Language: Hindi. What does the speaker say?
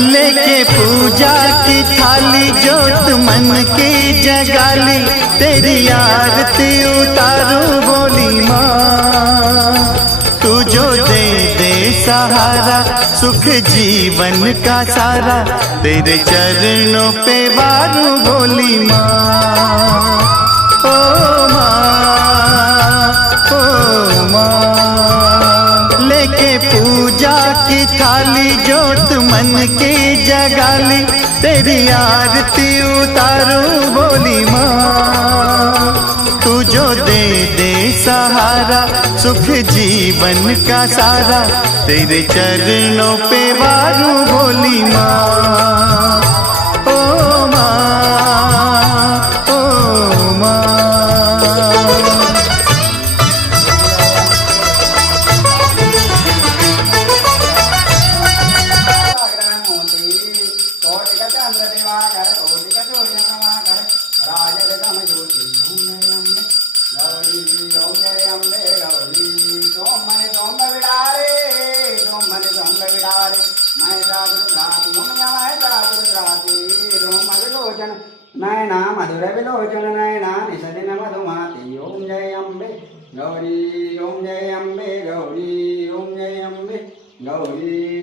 लेके पूजा की थाली जोत मन की जगाली, तेरी आरती उतारू बोली माँ। तू जो दे दे सहारा सुख जीवन का सारा, तेरे चरणों पे वारू बोली माँ। ओ माँ, ओ माँ, लेके पूजा की थाली जोत मन की जगाली, तेरी आरती उतारू बोली माँ। तू जो दे दे सहारा सुख जीवन का सारा, तेरे चरणों पे वारू बोली माँ। ओ माँ, ओ माँ। नयना मधुर विलोचन नयना निषदिन मधुमाति। ओम जय अम्बे गौरी, ओम जय अम्बे गौरी, ओम जय अम्बे गौरी।